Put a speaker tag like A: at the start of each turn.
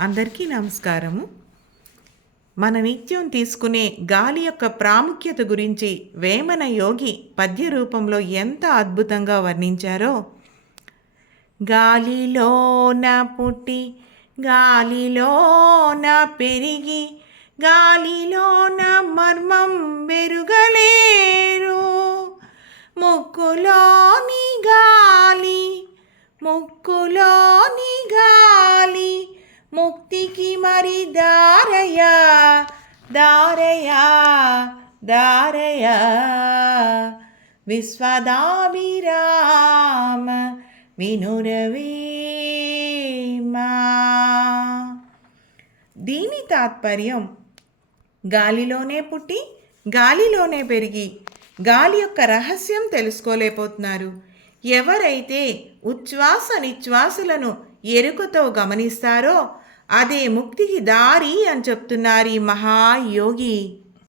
A: అందరికీ నమస్కారము. మన నిత్యం తీసుకునే గాలి యొక్క ప్రాముఖ్యత గురించి వేమన యోగి పద్య రూపంలో ఎంత అద్భుతంగా వర్ణించారో. గాలిలోన పుట్టి గాలిలోన పెరిగి గాలిలోన మర్మం వెరుగలేరు. ముక్కులోని గాలి ముక్కులో ముక్తికి మరి దారయా దారయా దారయా విశ్వదాభిరామ వినురవీమా దీని తాత్పర్యం గాలిలోనే పుట్టి గాలిలోనే పెరిగి గాలి యొక్క రహస్యం తెలుసుకోలేకపోతున్నారు. ఎవరైతే ఉచ్ఛ్వాస నిశ్వాసలను ఎరుకతో గమనిస్తారో అదే ముక్తికి దారి అని చెప్తున్నారు ఈ మహాయోగి.